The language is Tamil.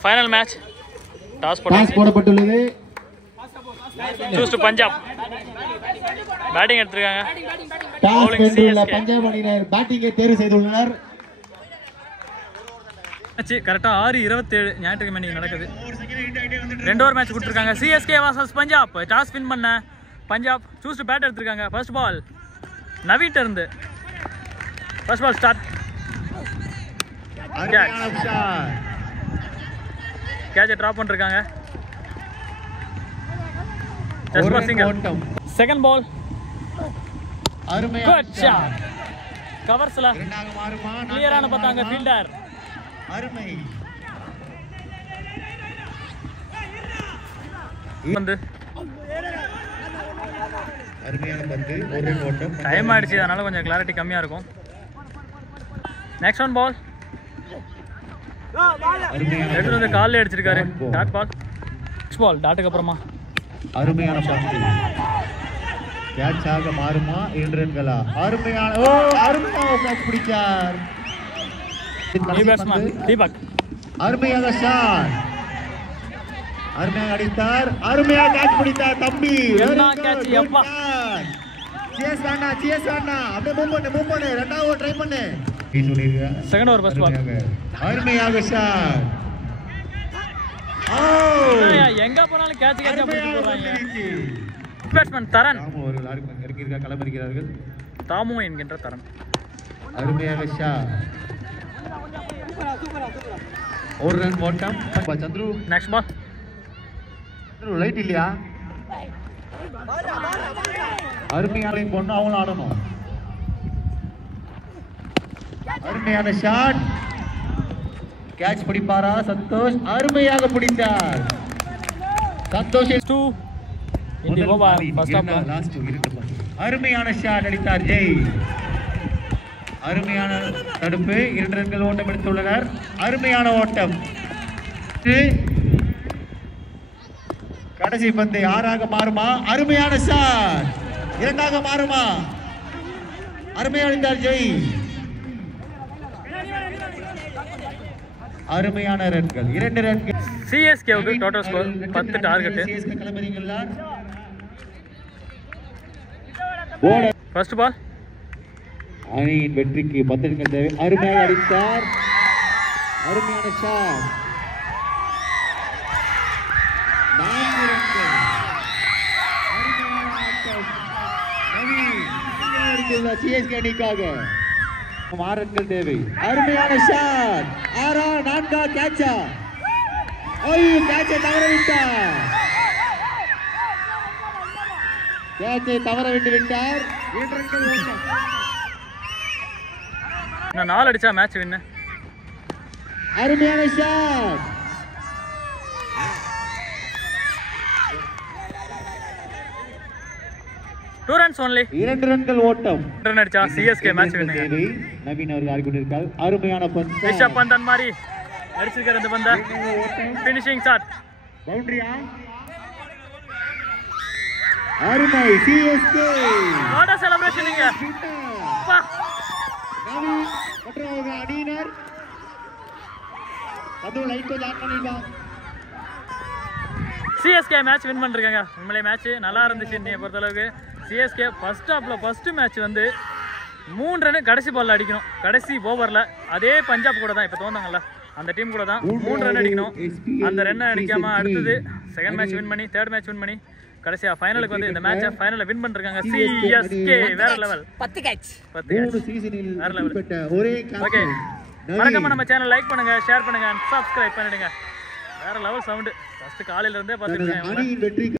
Final match. Toss போடப்பட்டுள்ளது. Choose to Punjab. Batting எடுத்துருக்காங்க. டாஸ் வென்றுள்ள பஞ்சாப் அணியினர் பேட்டிங்கை தேர்வு செய்துள்ளனர். கரெக்டா 6:27 ஞாயிற்றுக்கிழமை நடக்குது. ரெண்டு ஓவர் மேட்ச் கொடுத்துருக்காங்க. CSK vs Punjab. Toss win பண்ண பஞ்சாப் சூஸ் டு பேட் எடுத்துருக்காங்க. ஃபர்ஸ்ட் பால் நவீன் இருந்து ஃபர்ஸ்ட் பால் ஸ்டார்ட். கேட்சை ட்ராப் பண்ணிருக்காங்க. Second ball good shot. கவர்ஸ்ல கிளியரான பார்த்தாங்க ஃபீல்டர். அருமை வந்து அருமையான பந்து ஒரு ரன் ஓட்டம். டைம் ஆயிடுச்சு, அதனால கொஞ்சம் கிளாரிட்டி கம்மியா இருக்கும். நெக்ஸ்ட் ஒன் பால் எடுத்து வந்து காலில் அடிச்சிருக்காரு. Dot ball. நெக்ஸ்ட் பால் டாட்டுக்கு அப்புறமா அருமையான பந்து கேட்சாக மாறுமா 2 ரன்களா? அருமையான அருமையாக கேட்ச் பிடிச்சார் தீபக். அருமையாக ஷாட், அருமையாக அடித்தார், அருமையாக கேட்ச் பிடித்தார் தம்பி. சிஎஸ் வேண்டா அப்படியே மூவ் பண்ணு ரெண்டாவது ட்ரை பண்ணு. செகண்ட் ஓவர் ஃபர்ஸ்ட் பால் அருமையாக ஷாட். எங்க போனாலும் கேட்ச் பிடிச்சு போறாங்க. பேட்ஸ்மேன் தரன் ஒரு லாரி இறக்கியிருக்கார், களமிருக்கிறார்கள். தாமு என்கின்ற தரன். அருமையாக ஷாட், ஒரு ரன் ஓட்டம். Chandru next ball. Chandru light இல்லையா? அருமையான பொண்ணு அவங்களும் ஆடணும். அருமையான ஷாட், கேட்ச் பிடிப்பாரா சந்தோஷ்? அருமையாக பிடித்தார் Santosh. 2 in the over first half. அருமையான ஷாட் அடித்தார் ஜெய். அருமையான தடுப்பு, 2 ரன்கள் ஓட்டம் எடுத்துள்ளனர். அருமையான ஓட்டம். கடைசி பந்து 6ஆக மாறுமா? அருமையான ஷாட் 2ஆக மாறுமா? அருமையாக அடித்தார் ஜெய். அருமையான ரன்கள், 2 ரன்கள். சிஎஸ்கேவுக்கு total score 10 target. First ball அணியின் வெற்றிக்கு 10 ரன்கள் தேவை. அருமையாக அடித்தார், அருமையான ஷாட், 4 ரன்கள். அருமையான ஆட்டம் நவீன் சிஎஸ்கே அணிக்காக 6 ரன்கள் தேவை. அருமையான ஷாட், 4 கேட்சா. கேட்சை தவறவிட்டார், கேட்சை தவற விட்டு விட்டார். 2 ரன்கள் ஓட்டம். நான் 4 அடிச்சா மேட்ச் வின்னு. அருமையான ஷாட், டூ ரன்ஸ் ஒன்லி. 2 ரன்கள் ஓட்டம். ரன் அடிச்சா சிஎஸ்கே மேட்ச் வின்னு. நவீன் அவர்கள் ஆடிக்கொண்டிருக்கார். அருமையான பந்து, ரிஷப் பந்த் அந்த மாதிரி அடிச்சிருக்காரு. இந்த பந்த ஃபினிஷிங் ஷாட். பவுண்டரியா? அருமை சிஎஸ்கே. வாட் a celebration இங்க. பா நவீன் மற்றவங்க அணியினர் அது லைட் ஆன் பண்ணிருக்காங்க. சிஎஸ்கே மேட்ச் வின் பண்ணிருக்காங்க. உண்மையிலே மேட்ச் நல்லா இருந்துச்சு. என்னைய பொறுத்தளவுக்கு சிஎஸ்கே ஃபர்ஸ்ட் ஹாஃப்ல ஃபர்ஸ்ட் மேட்ச் வந்து 3 ரன் கடைசி பால்ல அடிக்கணும். கடைசி ஓவர்ல அதே பஞ்சாப் கூட தான் இப்ப தோந்தாங்கல்ல, அந்த டீம் கூட தான் 3 ரன் அடிக்கணும். அந்த ரன் அடிக்காம அடுத்தது செகண்ட் மேட்ச் வின் பண்ணி தேர்ட் மேட்ச் வின் பண்ணி கடைசியா ஃபைனலுக்கு வந்து இந்த மேட்சை ஃபைனல்ல வின் பண்ணிருக்காங்க சிஎஸ்கே. வேற லெவல். 10 கேட்ச் வேற லெவல். ஓகே, மறக்காம நம்ம சேனல் லைக் பண்ணுங்க, ஷேர் பண்ணுங்க, சப்ஸ்கிரைப் பண்ணிடுங்க. வேற லெவல் சவுண்ட். ஃபர்ஸ்ட் காலையில இருந்தே பார்த்துட்டு